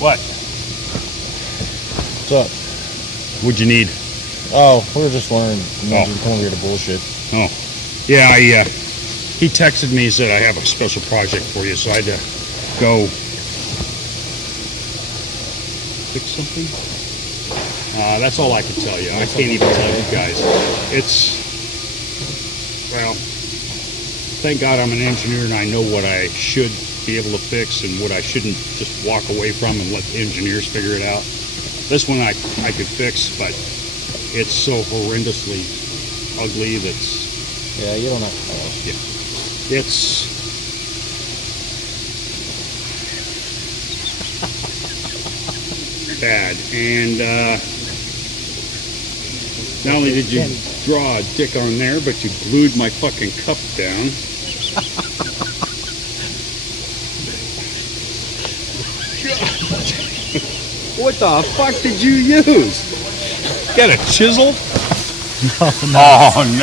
What? What's up? What'd you need? Oh, we were just wondering. You come over here to bullshit. Oh, yeah. He texted me and said I have a special project for you, so I had to go fix something. That's all I can tell you. I can't even tell you guys. Well, thank God I'm an engineer and I know what I should be able to fix and what I shouldn't just walk away from and let the engineers figure it out. This one I could fix, but it's so horrendously ugly that's... Yeah, you don't have to tell. Yeah. It's... bad. And not only did you draw a dick on there, but you glued my fucking cup down. What the fuck did you use? Got a chisel? No. Oh no.